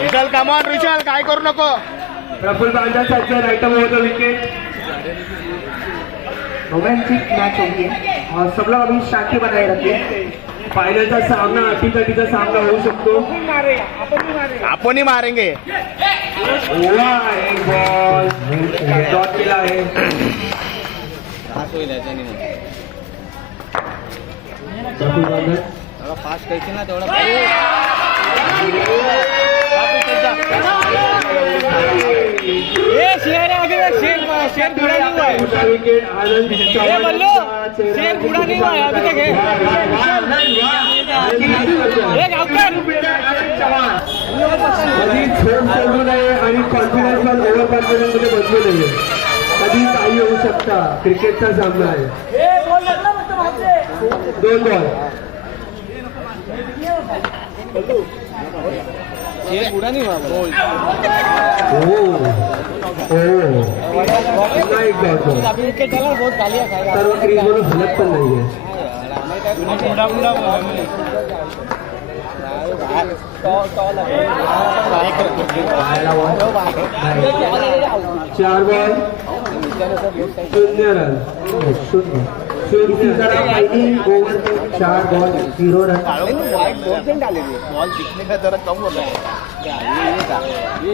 विशाल कमान विशाल काय करू नको. प्रफुल्ल बांधाचा right over the wicket. Romantic match होगी और सब लोग अभी शांति बनाए रखिए. फायनलचा सामना अटीतटीचा सामना होऊ शकतो. आपण ही मारेंगे. एक बॉल डॉट केला आहे. प्रफुल्ल बांधा फास्ट करशील ना तेवढा. शेर बुरा नहीं हुआ है. विकेट आनंद बल्लू शेर बुरा नहीं हुआ है अभी तक है. कधी झोप सोडू नये आणि कॉन्फिडन्स ओव्हर कॉन्फिडन्स मध्ये बसू नये. कधी काही होऊ शकता. क्रिकेटचा सामना आहे. 2 बॉल. शेर बुरा नहीं हुआ. बहुत गालियां खाएगा. सर्व क्रीज मधून हलत पण नाहीये. 4 बॉल 0 रन. पहिली ओव्हर 4 बॉल 0 रन. बॉल दिखने का जरा कम होता है. ये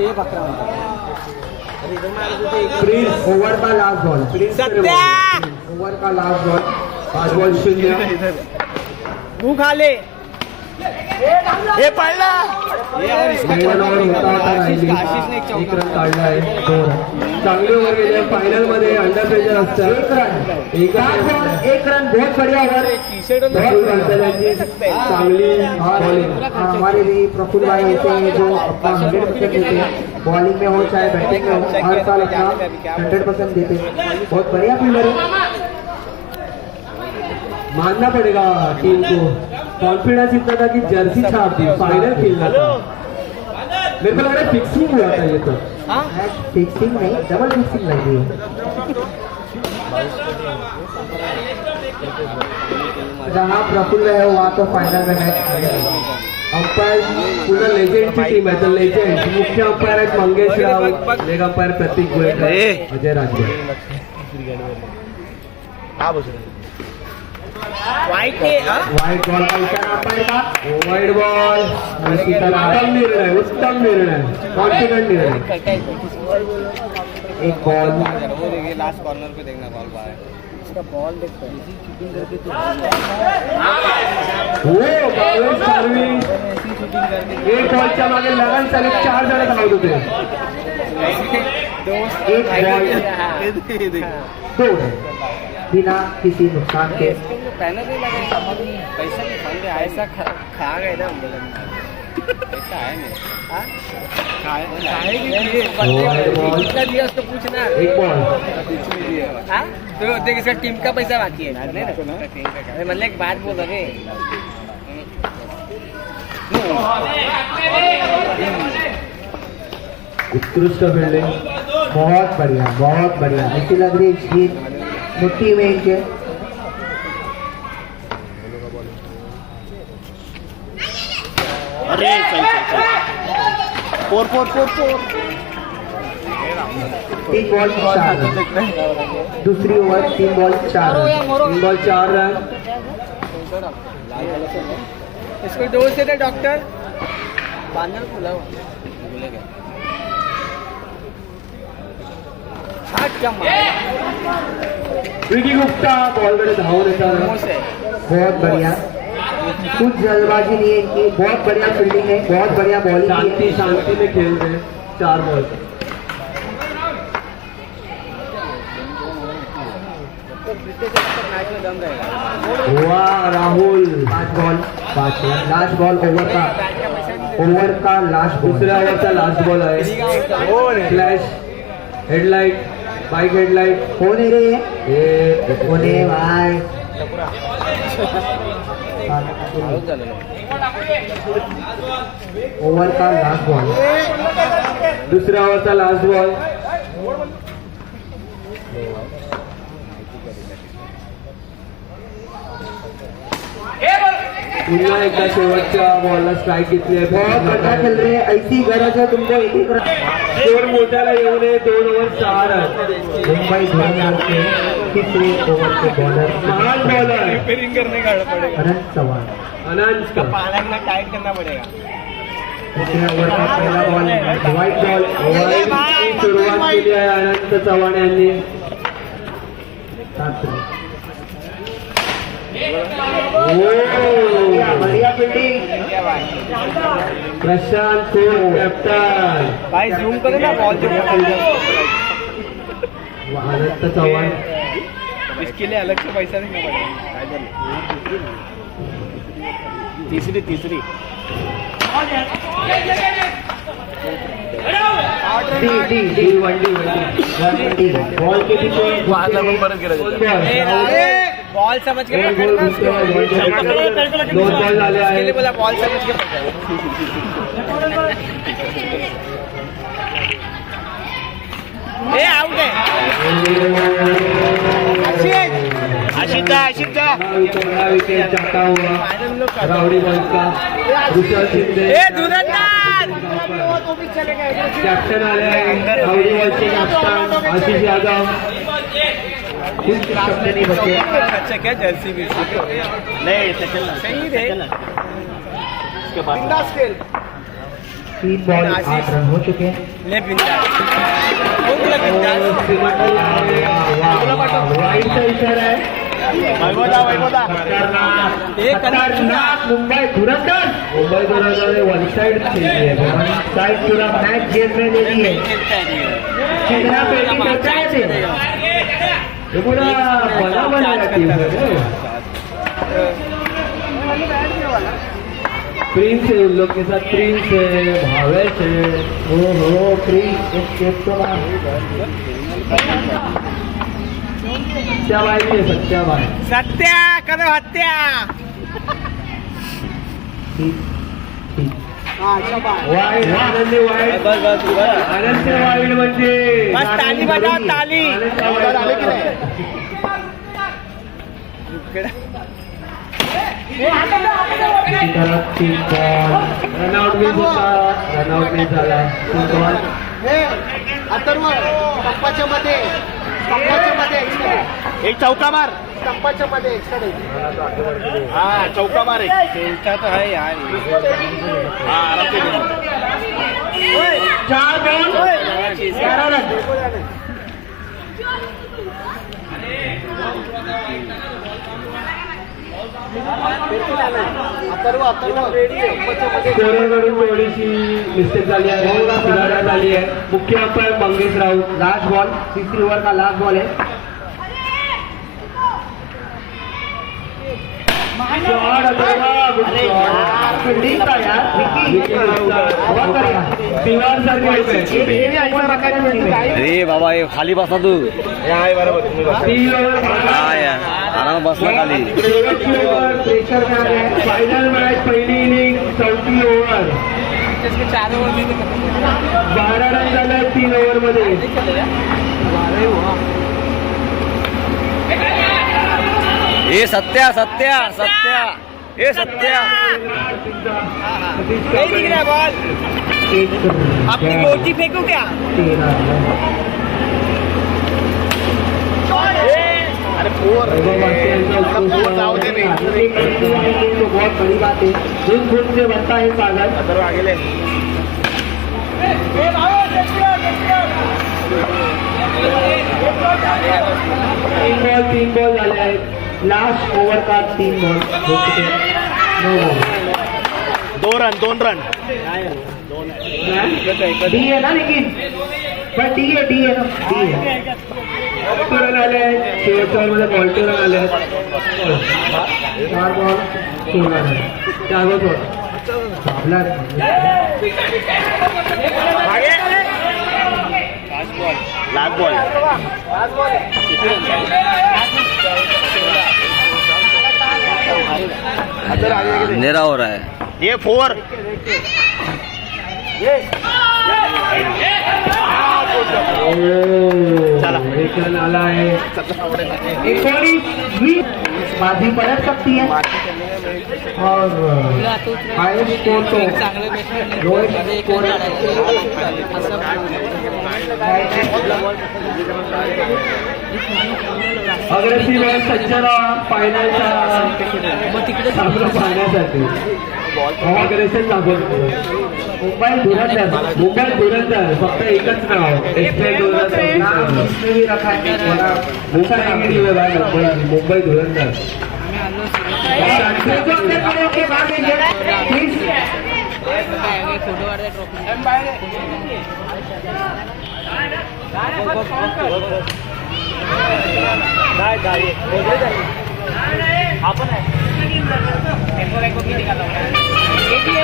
प्रिंस ओवर का लास्ट बॉल. प्रिंस ओवर का लास्ट बॉल. 5 बॉल 0. मुंह खा ले. ये पडला. एक रन काढला आहे. 2 रन चांगले ओव्हर गेले. फायनल मध्ये अंडर प्रेशर असतात. एक रन बहुत बढ़िया ओवर. चांगली बॉलिंग. हमारे भी प्रफुल्ल भाई होते हैं जो अपना 100% देते हैं. बॉलिंग में हो चाहे बैटिंग में हो हर साल अपना 100% देते हैं. बहुत बढ़िया फील्डर है. मानना पड़ेगा टीम को. कॉन्फिडेंस इतना था कि जर्सी छाप दी. फाइनल खेलना था. मेरे को लग रहा है फिक्सिंग हुआ था ये तो. फिक्सिंग नहीं डबल फिक्सिंग लगी. जहाँ प्रफुल्ल है वहाँ तो फाइनल में मैच. अंपायर पूरा लेजेंड की टीम है. तो लेजेंड मुख्य अंपायर है मंगेश राव. लेग अंपायर प्रतीक गोयकर. अजय राजगुरू. वाइट बॉल का इशारा अंपायर का. Wide ball. उत्तम निर्णय कॉन्फिडेंट निर्णय. एक बॉल. लास्ट कॉर्नर पे देखना बॉल बाहर. इसका बॉल देखते हैं. एक बॉलच्या मागे लगन चालू 4 जण धावत होते. एक बॉल 2 बिना किसी नुकसान के. पैनल नहीं लगा. पैसा नहीं खाएंगे. ऐसा खा गए ना ऐसा है नहीं. कितना दिया उसको पूछना. एक बॉल. तो देख इसका टीम का पैसा बाकी है. मतलब एक बात बोल रहे. उत्कृष्ट फील्डिंग. बहुत बढ़िया. ऐसी लग रही जीत मुट्ठी में इनके. अरे 4 3 बॉल 4 रन. दूसरी over 3 ball 4 run. 3 ball 4 run. इसको डोज देते डॉक्टर. बांधर खुला विकी गुप्ता बॉलकडे धावून येतात. बहुत बढ़िया. कुछ जल्दबाजी नहीं है इनकी. बहुत बढ़िया फील्डिंग है. बहुत बढ़िया बॉलिंग. शांति में खेल रहे. 4 बॉल. मैच में दम रहेगा. वाह Rahul, 5 ball, last ball over का लास्ट, दुसऱ्या ओव्हरचा लास्ट बॉल आहे. Flash headlight, bike headlight. कोण आहे रे? कोण आहे बाय? ओव्हर का लास्ट बॉल, दुसऱ्या ओव्हरचा लास्ट बॉल. पुन्हा एकदा शेवटच्या बॉलला स्ट्राईक घेतली आहे. खेळ रे, ऐसी गरज आहे तुमको एक स्कोर मोजायला येऊ नये. 2 ओव्हर 6 रन. मुंबई धुरंधरचे तिसरे ओव्हरचे बॉलर, महान बॉलर रिपेयरिंग करने का पड़ेगा अनंत चव्हाण. अनंत पालनला टाइट करना पड़ेगा. दुसऱ्या ओव्हरचा पहिला बॉल व्हाईट बॉल. ओव्हरची सुरुवात केली आहे अनंत चव्हाण यांनी. 7 रन. बढ़िया फील्डिंग प्रशांत को कॅप्टन. भाई झूम करो ना बॉल जो अनंत चव्हाण. इसके लिए अलग से पैसा देना पड़ेगा. तीसरी बॉल के पीछे बॉल समझ के 2 बॉल झाले आहेत. बोला बॉल समझ के आउट है. आशिष विकेट जाता हुआ राउडी बॉल का ऋषभ शिंदे. कॅप्टन आले आहे. राउडी बॉलचे कॅप्टन आशिष यादव. अच्छा क्या जर्सी भी नहीं सही रे. 3 बॉल 8 रन हो चुके हैं. ले बिंदास. वाईटचा इशारा आहे. खतरनाक मुंबई धुरंधर. वन साइड खेली है. वन साइड पूरा मैच जेल में ले ली है. चेहरा पेटी करता है ये पूरा बना टीम है. प्रिंस है उन लोग के साथ. प्रिंस है, भावेश है. हो प्रिंस एक तो सत्याबाई है. सत्याबाई सत्या करो हत्या. वाईड आनंदी वाईड. आनंद वाईड म्हणजे बस ताली बजाव ताली. रनआउट मिस होता. रनआउट मिस झाला. 3 बॉल. अथर्व स्टंपाच्या मध्ये एक चौका मार. स्टंपाच्या मध्ये हा चौका मार. एक खेलता तो है यार. 4 बॉल 11 रन. स्कोररकडून थोडीशी मिस्टेक झाली आहे. सुधारणा झाली आहे. मुख्य umpire Mangesh Raut. Last ball, तीसरी ओव्हर का लास्ट बॉल है. अरे बाबा ये खाली बसा तू. आराम बसला खाली. प्रेशर में आले. फायनल मॅच पहिली इनिंग 4थी ओव्हर. 12 रन झाले 3 ओव्हर मध्ये. ये सत्या सत्या सत्या ये सत्या नहीं दिख रहा बॉल. अपनी गोटी फेंकू क्या? अरे बहुत बड़ी बात है. जिस गुण से बनता है सागर. आगे ले. 3 बॉल झाले आहेत. लास्ट ओव्हर का 3 बॉल हो चुके. 9 बॉल. 2 रन. डी है ना, लेकिन पण डी है ना. 2 रन आले आहेत. शेवटच्या ओव्हरमध्ये बॉल 2 रन आले आहेत. 4 बॉल 16 रन. त्यागो सोड आपला लास्ट बॉल अंधेरा हो रहा है. ये 4 एक रन आला आहे. 19-20 बाजी पलट सकती है और हाईएस्ट स्कोर तो रोहित स्कोर अग्रेसिव्ह आहे सज्जरा फायनलचा सामना पाहण्यासाठी अग्रेसिव्ह दाखवतो. मुंबई धुरंधर फक्त एकच नाव मुंबई धुरंधर.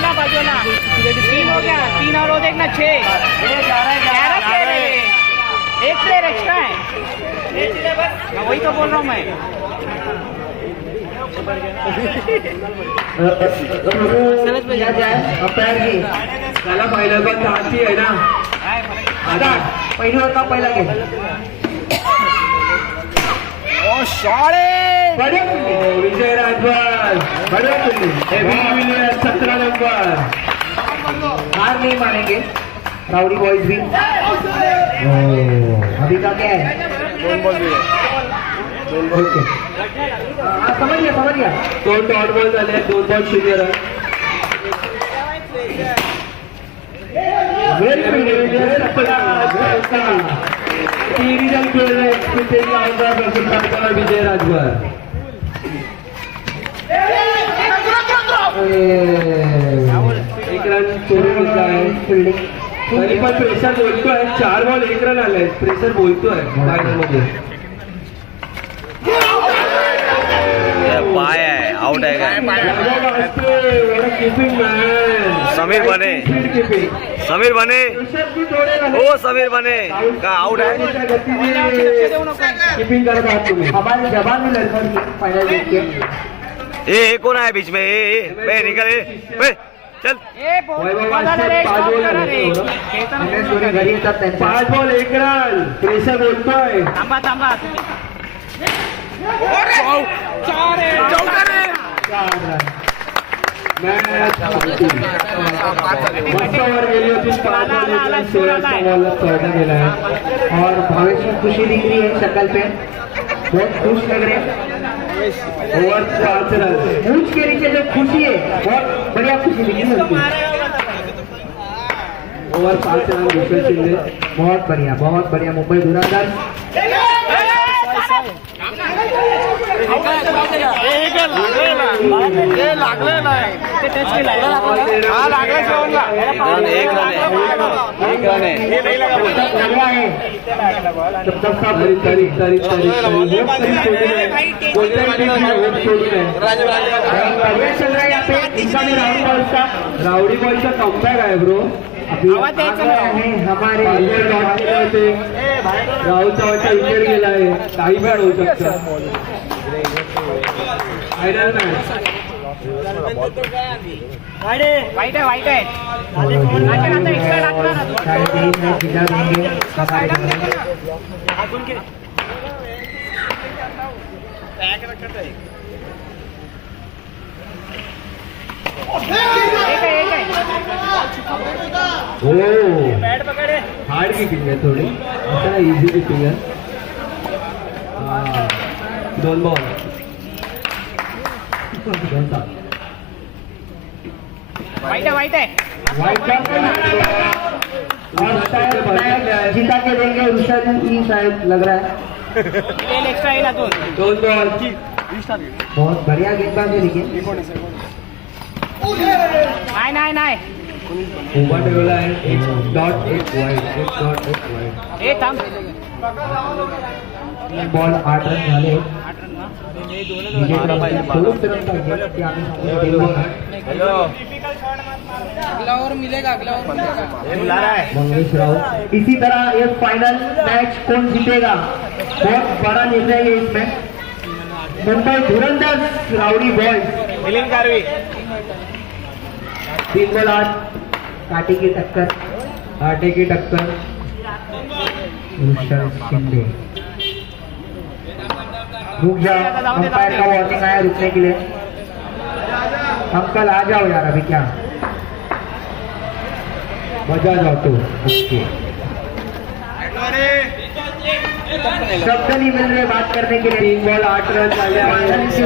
ना बाजू ना 3 हो गया. 3 और हो देखना 6 एक प्लेयर एक्स्ट्रा है. वही तो बोल रहा हूँ मैं. त्याला पहिलं पण चांगली आहे ना. आता पहिली होता पहिला गेम विजय राजभर 17 नंबर. हार नहीं मानेंगे राउडी बॉयज भी. अभी का क्या है ओके समझ गया 2 डॉट बॉल झाले 2 बॉल 0 रन. विजय राजभर एक रन चोरी होता है. तरी पण प्रेशर बोलतोय. 4 बॉल 1 रन आले. प्रेशर बोलतोय फायनल मध्ये. पाय आहे आउट आहे का. समीर बने हो समीर बने का आउट आहे. कीपिंग करत आहात तुम्ही. हमारे जवान ने लड़कर फाइनल गेम. ए कौन है बीच में. ए निकल चल. 5 बॉल 1 रन. प्रेशर बोलतोय. थांबा 4 गेली होती. 16 गेला है और भावेश में खुशी दिख रही है शक्ल पे. बहुत खुश लग रहे हैं. Over 5 run. मूंछ के नीचे जो खुशी है बहुत बढ़िया खुशी दिखी मुझको. Over 5 run Bhupesh Shinde. बहुत बढ़िया मुंबई धुरंधर. राउडी बॉल का कमबॅक आहे ब्रो. हमारे राहुल चव्हाणचा विकेट गेला आहे. काही वेळ होऊ शकतं. फायनल मॅच वाईट आहे. हो हार्ड कीपिंग आहे थोडी. आता इझी कीपिंग आहे. 2 बॉल वाईट है जीता के देंगे ऋषभ ही शायद लग रहा है. एक्स्ट्रा है ना 2 बॉल. बहुत बढ़िया गेंदबाज है. देखिए नाही उभा ठेवला आहे. 1 डॉट 1 वाईड. ए थांब. बॉल 8 रन झाले. थोडंच रन पाहिजे की आम्ही सांगू अगला ओवर मिलेगा, अगला ओवर मिलेगा। मंगेश राउत। इसी तरह ये फाइनल मैच कौन जीतेगा, बहुत बड़ा निर्णय है इसमें। मुंबई धुरंधर राउडी बॉयज मिलिंद कारवी 3 बॉल 8, काटे की टक्कर, काटे की टक्कर। रुशन शिंदे रुक जाओ, अंपायर का वार्निंग आया रुकने के लिए। अंकल आ जाओ यार, अभी क्या बजा जाओ तो। ओके, शब्द नहीं मिल रहे बात करने के लिए। 3 बॉल 8 रन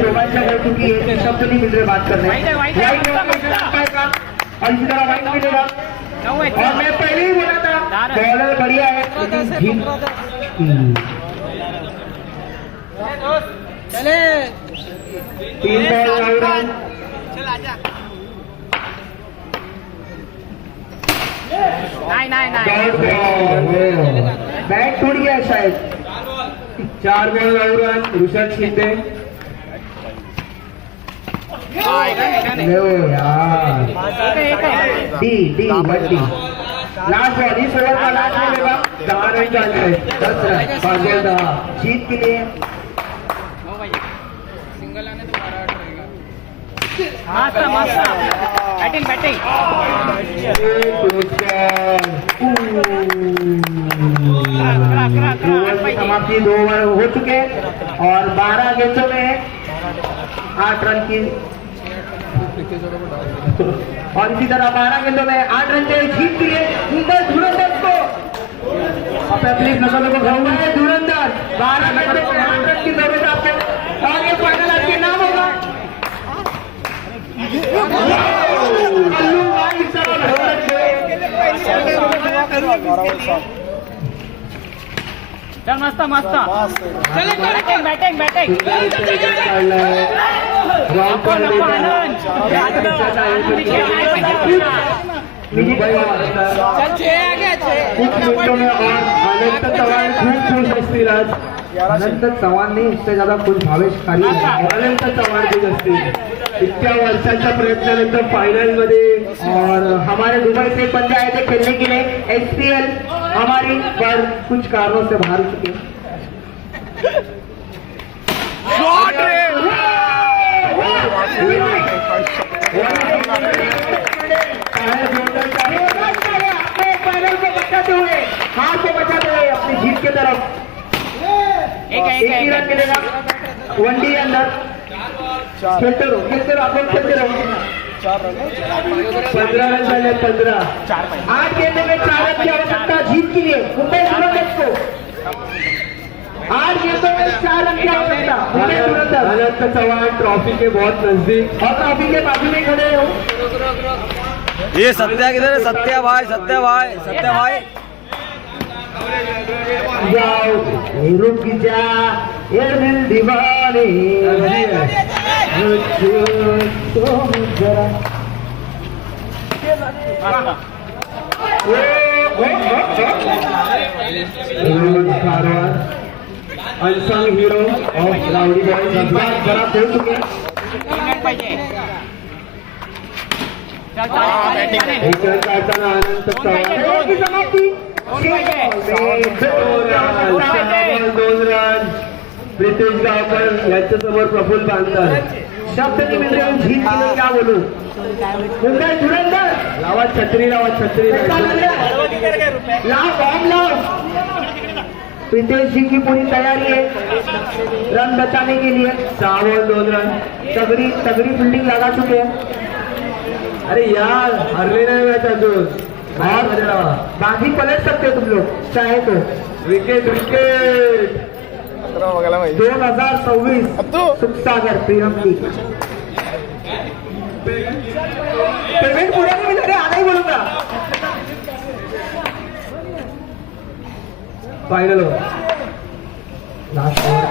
रोमांचक हो चुकी है, शब्द नहीं मिल रहे बात करने। वाइट का और इसी तरह वाइट मिलेगा। और मैं पहले ही बोला था बॉलर बढ़िया है, लेकिन चले 3 बॉल 9 रन। नहीं बैट टूट गया शायद। 4 ball 9 run, Rishabh Shinde. Low यार, डी लास्ट बॉल, इस ओवर का लास्ट मिलेगा। 10 रन चालू है, 10 रन 5 बॉल 10 जीत के लिए। सिंगल आने तो 12 रहेगा। मस्त बैटिंग बैटिंग। समाप्ति 2 ओवर हो चुके और 12 गेंदों में 8 रन की। और इसी तरह 12 गेंदों में 8 रन के जीत के लिए मुंबई धुरंधर को प्लीज नजरों को घाव है। धुरंधर 12 गेंदों में 8 रन की जरूरत है आपको, और ये फाइनल आपके नाम होगा। चल मस्त मस्त। चले बैटिंग बैटिंग बैटिंग। अनंत चव्हाण खूप खुश असतील आज। अनंत चव्हाण नाही, उससे ज्यादा खुश भावेश खाली। अनंत चव्हाण खुश असतील इतक्या वर्षाच्या प्रयत्नानंतर फाइनल मध्ये। और हमारे दुबई से बंदे आए थे खेलने के लिए HPL, हमारी पर कुछ कारणों से बाहर हो चुके हैं। फाइनल को बचाते हुए, हार को बचाते हुए अपनी जीत की तरफ। एक ही रन मिलेगा 1 डी अंदर। खेलते रहो आप लोग, खेलते रहो। 15 रन झाले, 15। 8 गेंदों में 4 रन की आवश्यकता जीत के लिए मुंबई धुरंधर को। 8 गेंदों में 4 रन की आवश्यकता मुंबई धुरंधर। अनंत चव्हाण ट्रॉफी के बहुत नजदीक और ट्रॉफी के बाजू में खड़े हो। ये सत्या किधर है? सत्या भाई, सत्या भाई, सत्या भाई जाओ रुक जा ये दिल दीवाने तुम जरा। Unsung hero of rowdy boys जरा खेल चुके। एक रन काढताना अनंत चव्हाण की समाप्ती। 2 रन प्रीतेश गावकर यांच्या समोर प्रफुल्ल बांधर। शब्द नहीं मिल रहे, जीत के लिए क्या बोलूं। मुंबई धुरंधर लावा छत्री, लावा छत्री, लाव बॉम्ब लाव। प्रीतेश जी की पूरी तैयारी है रन बचाने के लिए। 6 बॉल 2 रन, तगड़ी फील्डिंग लगा चुके हैं। अरे यार हरले नहीं मैच अजून, और बाजी पलट सकते तुम लोग चाहे तो। Wicket 2026 Sukhsagar premier league. Payment पूरा नहीं मिला, आधा ही बोलूंगा। फाइनल हो लास्ट ओवर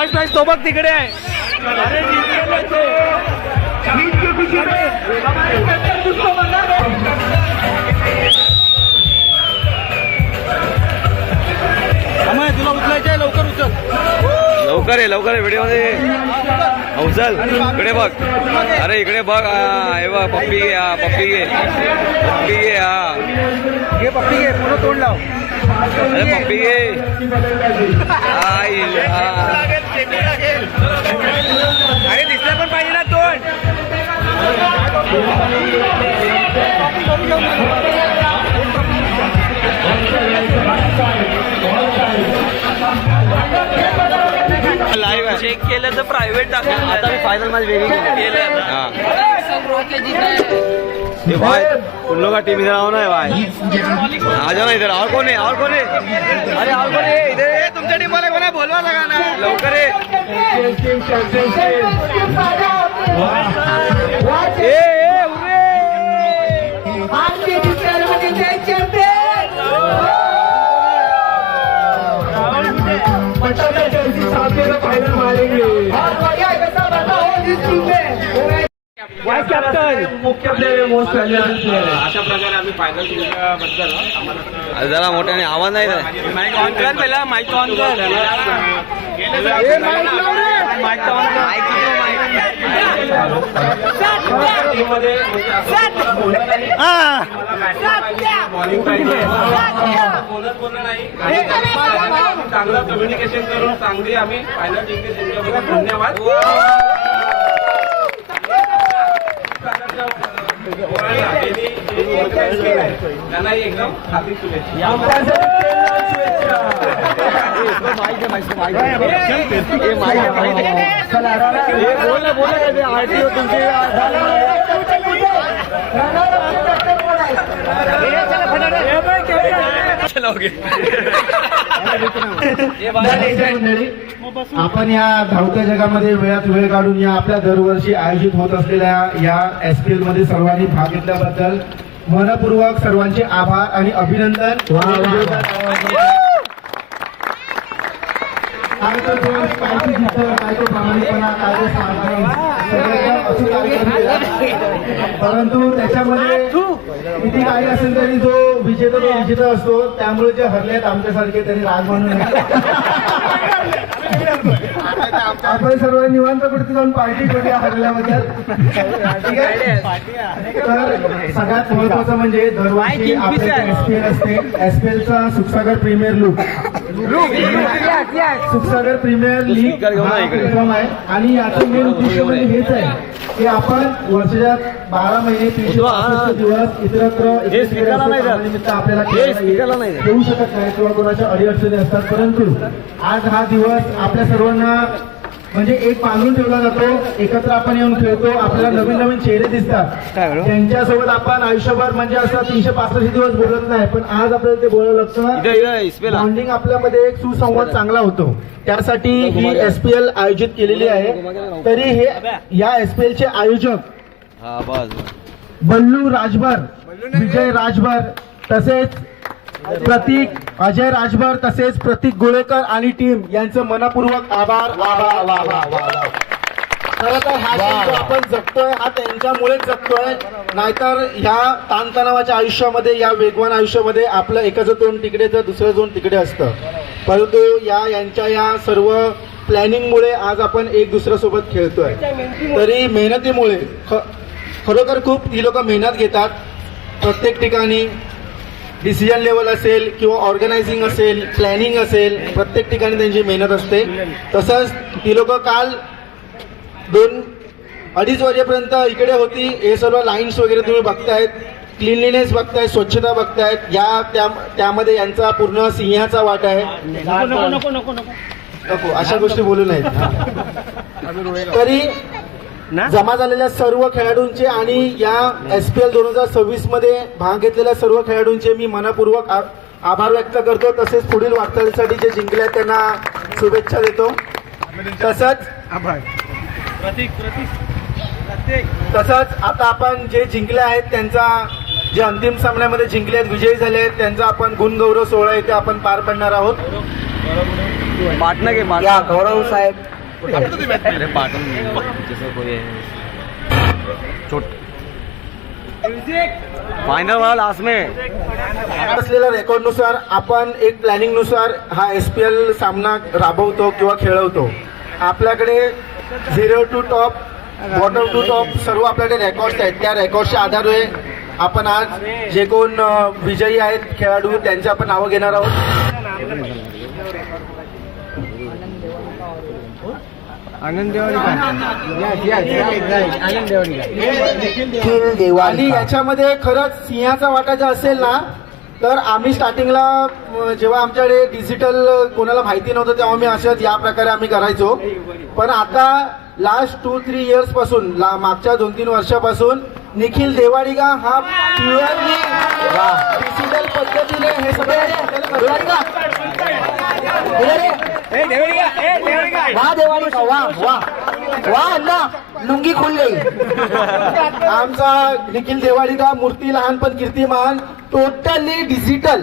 फर्स्ट प्राइज सोबत तिकडे आहे. तुला उचलायचं आहे, लवकर उचल. लवकर आहे व्हिडिओ मध्ये उचल. इकडे बघ, अरे इकडे बघ. हे बघ पप्पी घे. पप्पी घे. पप्पी घे पूर्ण तोंड लाव. अरे पप्पी घे. अरे दिसलं पण पाहिजे ना तोंड. लाईव्ह चेक केलं तर प्रायव्हेट टाकलं. आता मी फायनल मध्ये वेगळी केलं. भाई उन लोग का टीम इधर आओ ना भाई. आ जाओ ना इधर. और कौन है? अरे और कौन है इधर? तुमच्या टीम वाले कोण आहे? बोलवा लगा ना लवकर. फाइनल मारेंगे. वाइस कॅप्टन मुख्य प्लेयर मोस्ट व्हॅल्युएबल प्लेयर. अशा प्रकारे आम्ही फायनल बद्दल आम्हाला जरा मोठ्याने आवाज नाही. माईक ऑन कर पहिला. माईक ऑन कर. चांगलं कम्युनिकेशन करून चांगली आम्ही फायनल जिंकले. तुमच्याबद्दल धन्यवाद. त्यांना एकदम हार्दिक शुभेच्छा. आपण या धावत्या जगामध्ये वेळात वेळ काढून या आपल्या दरवर्षी आयोजित होत असलेल्या या SPL मध्ये सर्वांनी भाग घेतल्याबद्दल मनपूर्वक सर्वांचे आभार आणि अभिनंदन. काय तो प्रामाणिकपणा, काय तो परंतु त्याच्यामध्ये किती काही असेल तरी जो विजेता असतो. त्यामुळे जे हरलेत आमच्यासारखे तरी राग म्हणून आपण सर्व निवांत कुठे जाऊन पार्टी करूया हरल्याबद्दल. ठीक आहे. तर सगळ्यात महत्वाचं म्हणजे दरवर्षी आपल्याकडे SPL असते. SPLचा Sukhsagar premier Sukhsagar premier league हा कार्यक्रम आहे. आणि याचं मेन उद्देश म्हणजे हेच आहे की आपण वर्षाच्या 12 महिने 365 दिवस इतरत्र निमित्त आपल्याला येऊ शकत नाही किंवा कोणाच्या अडीअडचणी असतात. परंतु आज हा दिवस आपल्या सर्वांना म्हणजे एक बांधून ठेवला जातो. एकत्र आपण येऊन खेळतो. आपल्याला नवीन नवीन चेहरे दिसतात. त्यांच्यासोबत आपण आयुष्यभर म्हणजे असं 365 दिवस बोलत नाही, पण आज आपल्याला ते बोलावं लागतं. बॉन्डिंग आपल्यामध्ये एक सुसंवाद चांगला होतो. त्यासाठी ही SPL आयोजित केलेली आहे. तरी हे या SPL चे आयोजक बल्लू राजभर, विजय राजभर, तसेच प्रतीक अजय राजभर, तसेच प्रतीक गोळेकर आणि टीम यांचं मनपूर्वक आभार. खरं तर हा जो आपण जगतोय हा त्यांच्यामुळेच जगतोय. नाहीतर ह्या ताणतणावाच्या आयुष्यामध्ये, या वेगवान आयुष्यामध्ये आपलं एकाचं तोंड तिकडे तर दुसरं तोंड तिकडे असतं. परंतु यांच्या या सर्व प्लॅनिंगमुळे आज आपण एक दुसऱ्यासोबत खेळतोय. तरी मेहनतीमुळे खरोखर खूप ही लोक मेहनत घेतात. प्रत्येक ठिकाणी डिसिजन लेवल असेल किंवा ऑर्गनायझिंग असेल, प्लॅनिंग असेल, प्रत्येक ठिकाणी त्यांची मेहनत असते. तसंच ती लोक काल 2-2:30 वाजेपर्यंत इकडे होती. हे सर्व लाईन्स वगैरे तुम्ही बघतायत, क्लीनलीनेस बघतायत, स्वच्छता बघतायत. त्यामध्ये यांचा पूर्ण सिंहाचा वाटा आहे. नको अशा गोष्टी बोलू नाहीत. तरी जमा झालेल्या सर्व खेळाडूंचे आणि या SPL 2026 मध्ये भाग घेतलेल्या सर्व खेळाडूंचे मी मनपूर्वक आभार व्यक्त करतो. तसेच पुढील वाटचालीसाठी जे जिंकले आहेत त्यांना शुभेच्छा देतो. तसंच आता आपण जे जिंकले आहेत त्यांचा, जे अंतिम सामन्यामध्ये जिंकले आहेत, विजयी झाले आहेत, त्यांचा आपण गुणगौरव सोहळा इथे आपण पार पाडणार आहोत. पाटणं घे या गौरव साहेब अरे पाटण जसं कोणी छोट फायनल वाला लास्ट में असलेल्या रेकॉर्डनुसार आपण एक प्लॅनिंगनुसार हा SPL सामना राबवतो किंवा खेळवतो. आपल्याकडे 0 to top, bottom to top सर्व आपल्याकडे रेकॉर्ड्स आहेत. त्या रेकॉर्डच्या आधारे आपण आज जे कोण विजयी आहेत खेळाडू त्यांची आपण नावं घेणार आहोत. आणि याच्यामध्ये खरंच सिंहाचा वाटा जर असेल ना तर आम्ही स्टार्टिंगला जेव्हा आमच्याकडे डिजिटल कोणाला माहिती नव्हतं तेव्हा आम्ही अशाच या प्रकारे आम्ही करायचो. पण आता लास्ट 2-3 इयर्स पासून मागच्या 2-3 वर्षापासून निखिल देवाडिगा हा प्युअरली डिजिटल पद्धतीने हे सगळे वाह देवाडिगा वाह अण्णा लुंगी खुल गई. आमचा निखिल देवाडिगा मूर्ती लहान पण कीर्तिमान totally digital.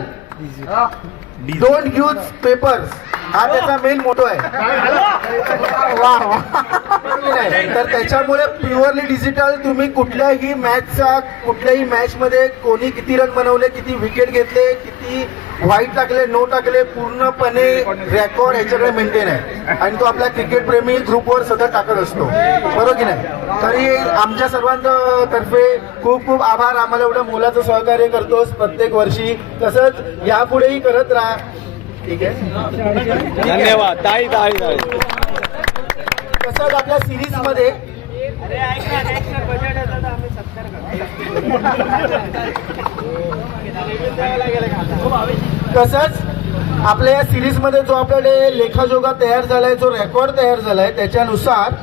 Don't use papers हा त्याचा मेन मोटो आहे. तर त्याच्यामुळे प्युअरली डिजिटल तुम्ही कुठल्याही मॅच मध्ये कोणी किती रन बनवले, किती विकेट घेतले, किती व्हाईट टाकले, नो टाकले, पूर्णपणे रेकॉर्ड ह्याच्याकडे मेंटेन आहे. आणि तो आपल्या क्रिकेट प्रेमी ग्रुपवर सतत टाकत असतो, बरोबर की नाही. तरी आमच्या सर्वांतर्फे खूप खूप आभार. आम्हाला एवढं मुलाचं सहकार्य करतोस प्रत्येक वर्षी, तसंच यापुढेही करत राहा. ठीक आहे, धन्यवाद. ताई ताई ताई तसंच आपल्या सिरीज मध्ये तसंच आपल्या या सिरीज मध्ये जो आपल्याकडे लेखाजोखा तयार झालाय, जो रेकॉर्ड तयार झालाय, त्याच्यानुसार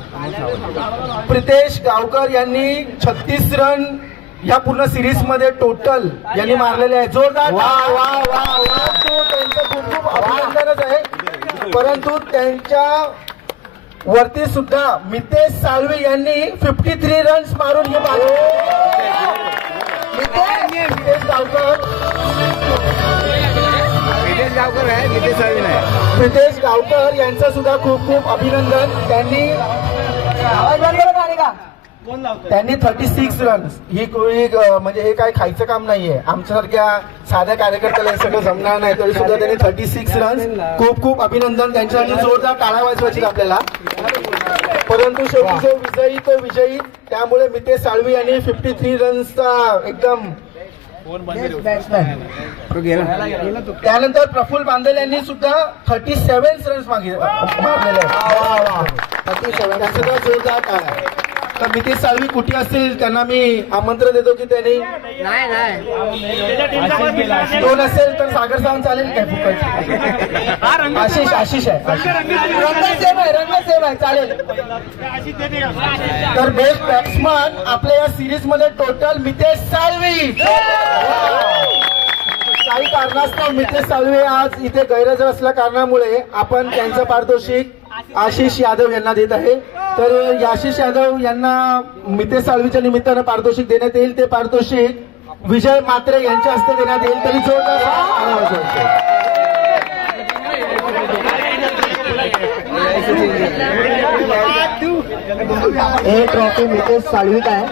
प्रितेश गावकर यांनी 36 रन या पूर्ण सिरीज मध्ये टोटल यांनी मारलेले आहे. जोरदार त्यांचं खूप खूप अभिनंदनच आहे. परंतु त्यांच्या वरती सुद्धा मितेश साळवे यांनी 53 रन्स मारून हे प्रितेश गावकर यांचं सुद्धा खूप खूप अभिनंदन. त्यांनी 36 रन्स ही म्हणजे हे काय खायचं काम नाहीये. आमच्यासारख्या साध्या कार्यकर्त्याला हे सगळं जमणार नाही, तरी सुद्धा त्यांनी 36 रन्स. खूप खूप अभिनंदन त्यांच्यासाठी. जोरदार टाळ्या वाजवायची आपल्याला. परंतु शेवटी जो विजयी तो विजयी. त्यामुळे मितेश साळवी यांनी 53 रन्सचा एकदम. त्यानंतर प्रफुल्ल बांदल यांनी सुद्धा 37 रन्स मारलेले आहेत. 37 त्यांचा जोरदार टाळ्या. तर मितेश साळवी कुठे असतील त्यांना मी आमंत्रण देतो की त्यांनी तो नसेल तर सागर सावंत चालेल काय फुकट. आशिष आहे रंगसेव आहे चालेल. तर बेस्ट बॅट्समन आपल्या या सिरीज मध्ये टोटल मितेश साळवी. काही कारणास्तव मितेश साळवे आज इथे गैरहजर असल्या कारणामुळे आपण त्यांचं पारितोषिक आशिष यादव यांना देत आहे. तर आशिष यादव यांना मितेश साळवीच्या निमित्तानं पारितोषिक देण्यात येईल. ते पारितोषिक विजय मात्रे यांच्या हस्ते देण्यात येईल. तरी हे ट्रॉफी मितेश साळवी का है.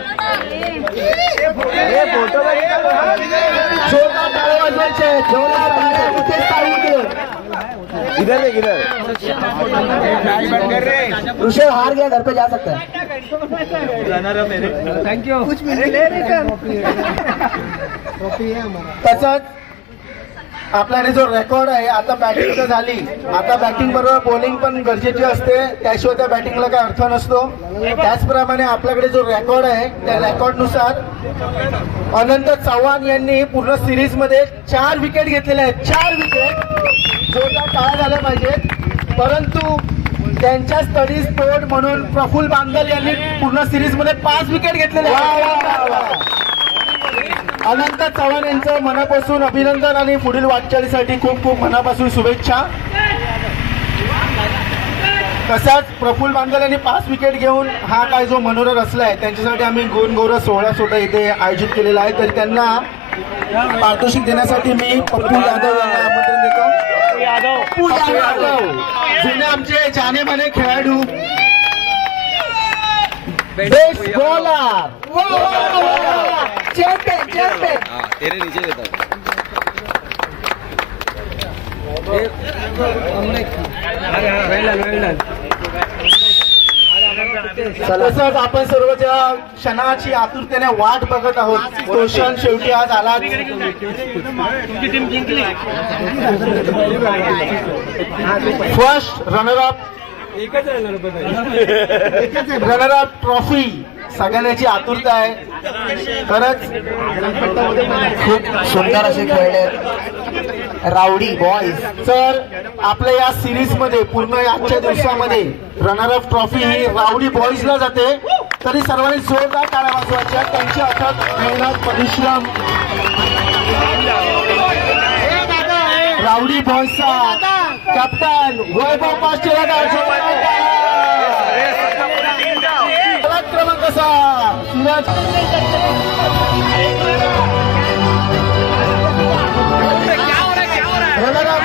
इधर इधर ऋषभ हार गया, घर पे जा सकता है. Thank you. तसंच आपल्याकडे जो रेकॉर्ड आहे आता बॅटिंग तर झाली, आता बॅटिंग बरोबर बॉलिंग पण गरजेची असते, त्याशिवाय त्या बॅटिंगला काही अर्थ नसतो. त्याचप्रमाणे आपल्याकडे जो रेकॉर्ड आहे त्या रेकॉर्डनुसार अनंत चव्हाण यांनी पूर्ण सिरीज मध्ये 4 विकेट घेतलेल्या आहेत. 4 विकेट जोरदार टाळ्या झाल्या पाहिजेत. परंतु त्यांच्या स्टडीज तोड म्हणून प्रफुल्ल बांदल यांनी पूर्ण सिरीज मध्ये 5 विकेट घेतलेले आहेत. अनंत चव्हाण यांचं मनापासून अभिनंदन आणि पुढील वाटचालीसाठी खूप खूप मनापासून शुभेच्छा. तसाच प्रफुल्ल बांदल यांनी 5 विकेट घेऊन हा काय जो मनोरथ रचलाय त्यांच्यासाठी आम्ही गुण गौरव सोहळा सुद्धा इथे आयोजित केलेला आहे. तर त्यांना पारितोषिक देण्यासाठी मी पप्पू यादव यांना आमंत्रण देतो. पप्पू यादव जुने आमचे जाने माने खेळाडू बेस्ट बॉलर चॅम्पियन हाँ तेरे नीचे देता हूँ. तसंच आपण सर्व ज्या क्षणाची आतुरतेने वाट बघत आहोत तो क्षण शेवटी आज आला. फर्स्ट रनर अप ट्रॉफी सगळ्यांची आतुरता आहे. खरंच खूप सुंदर असे खेळले रावडी बॉईज. तर आपल्या या सिरीज मध्ये पूर्ण आजच्या दिवसामध्ये रनर अप ट्रॉफी ही रावडी बॉईजला जाते. तरी सर्वांनी जोरदार टाळ्या वाजवायच्या. त्यांची अथक मेहनत परिश्रम रावडी बॉईजचा कॅप्टन वैभव पाचशेला क्रमांक 6 सूरज रनर अप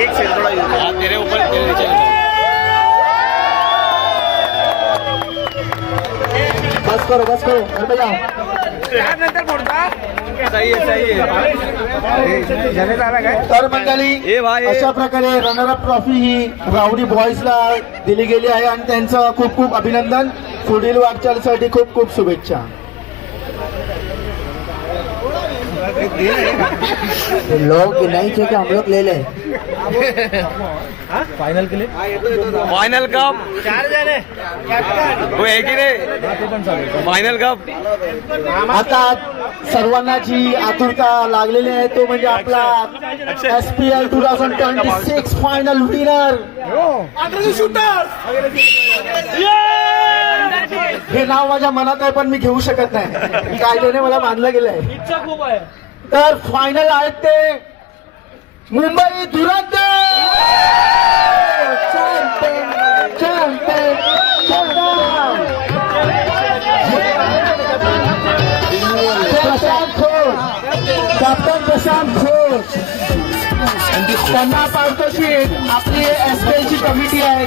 एक से थोड़ा हाँ, तेरे ऊपर तेरे नीचे लेता हूँ. बस करो घर जाओ. सही है तर मंडळी ए भाई अशा प्रकारे रनर अप ट्रॉफी ही रावडी बॉईजला दिली गेली आहे आणि त्यांचं खूप खूप अभिनंदन. पुढील वाटचालीसाठी खूप खूप शुभेच्छा. लोग नहीं थे कि हम लोग ले लें फाइनल के लिए. फाइनल कप 4 जने वो है की नाही फायनल कप. आता सर्वांना जी आतुरता लागलेली आहे तो म्हणजे आपला SPL 2026 फायनल विनर हे नाव माझ्या मनात आहे पण मी घेऊ शकत नाही. कायद्याने मला बांधलं गेलंय. तर फायनल आहेत ते मुंबई दुरंदर प्रशांत घोष कॅप्टन प्रशांत घोष त्यांना पारितोषिक आपली SPLची कमिटी आहे.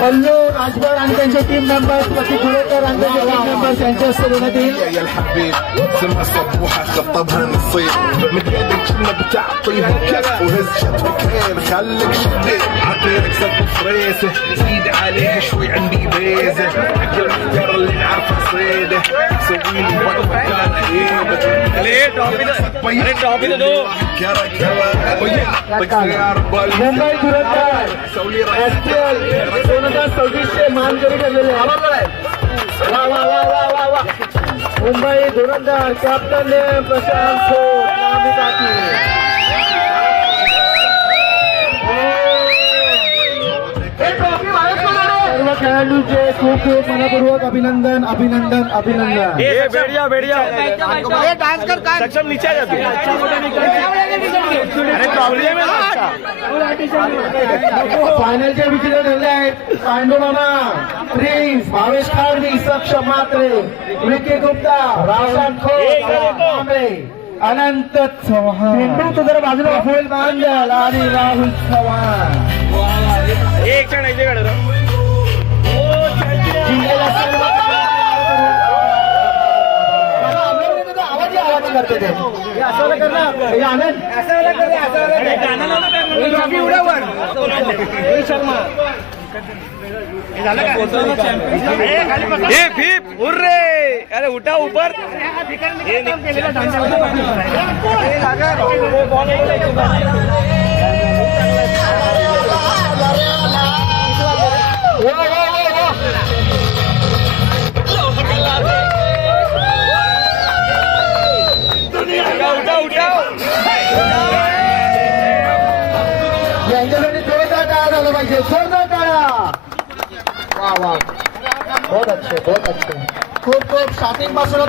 बल्लू राजभर आणि त्यांचे टीम मेंबर्स प्रतीक गुळेकर आणि त्यांचे टीम मेंबर्स यांच्या हस्ते देण्यात येईल. يا الحبيب سمع صبوحة خطبها نصيب من ايدك كنا بتعطيها كف وهز شبكين خليك شديد عطيرك سد فريسة زيد عليها شوي عندي بيزة اكل الافكار اللي نعرفها صيدة سوي لي وقفة كان عيبة अरे टॉपी दे दो. كرا كرا طيار بال मुंबई दुरंदर سوي لي SPL 2026 मानकरी ठरलेले वा वा वा वा वा वा. मुंबई दुरंदर कॅप्टन प्रशांत घोष नामी टाकी. सर्व खेळाडूंचे खूप खूप मनपूर्वक अभिनंदन अभिनंदन अभिनंदन. ए बैठ जा सक्षम नीचे आ जाती अरे प्रॉब्लेम है. फायनलचे विजेते ठरले आहेत पांडू मामा प्रिन्स भावेश खारवी सक्षम मात्रे विकी गुप्ता रावसाहेब खोत अनंत चव्हाण जरा बाजूला राहुल बांदल आणि राहुल चव्हाण. एक क्षण इथे काढ जिंकलेल्या सर्व आवाज करते ते असं करणार हे आनंद ये फिप हुर्रे अरे उठा ऊपर. यांच्यासाठी जोरदार टाळा झाला पाहिजे. जोरदार टाळा. वा वा बहुत अच्छे खूप खूप स्टार्टिंग पासून